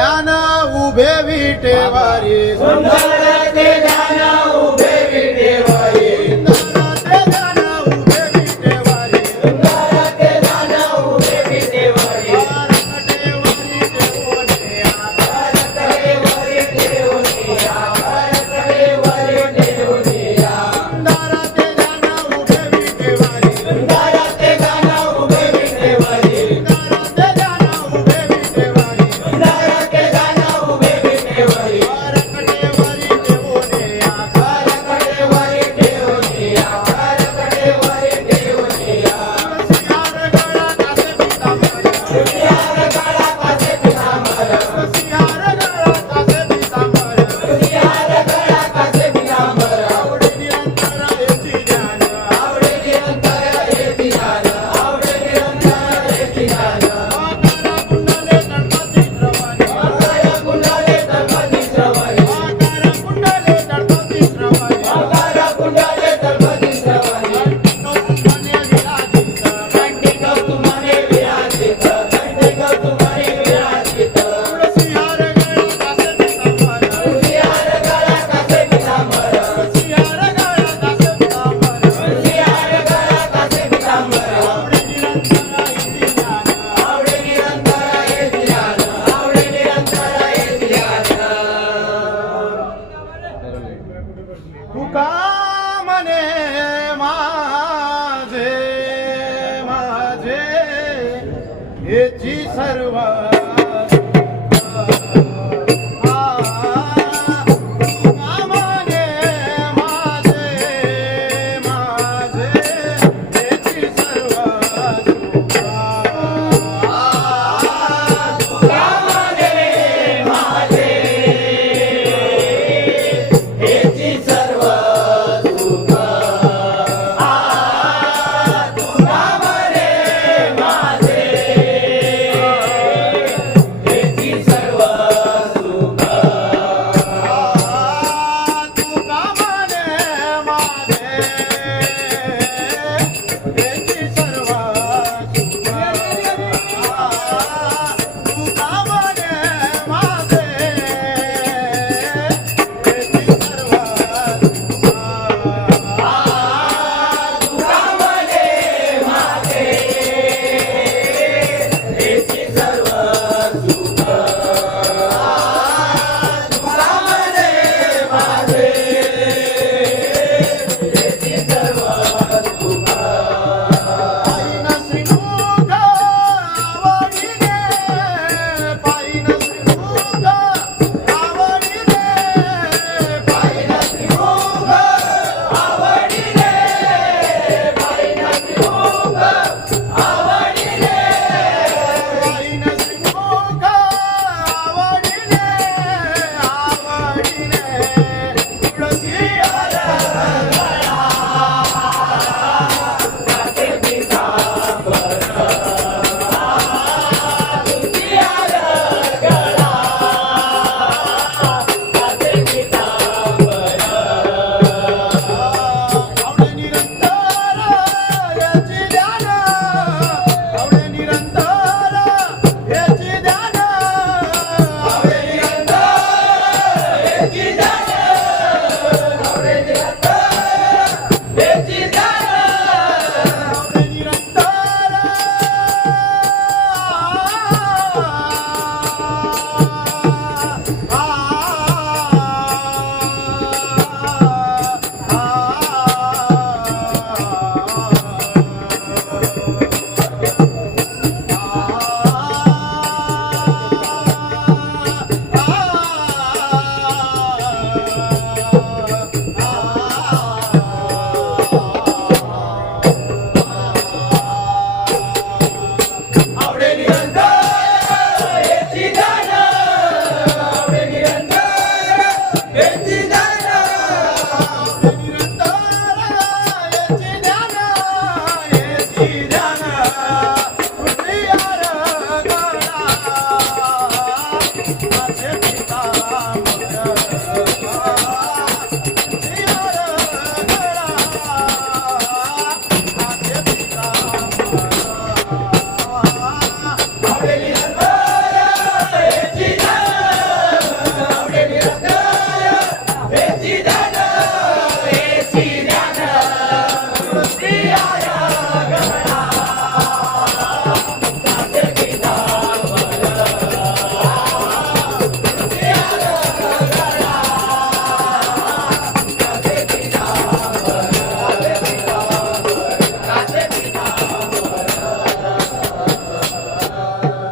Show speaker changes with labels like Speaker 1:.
Speaker 1: ज्ञान उभे विटेवारी.
Speaker 2: सुंदर याची सर्व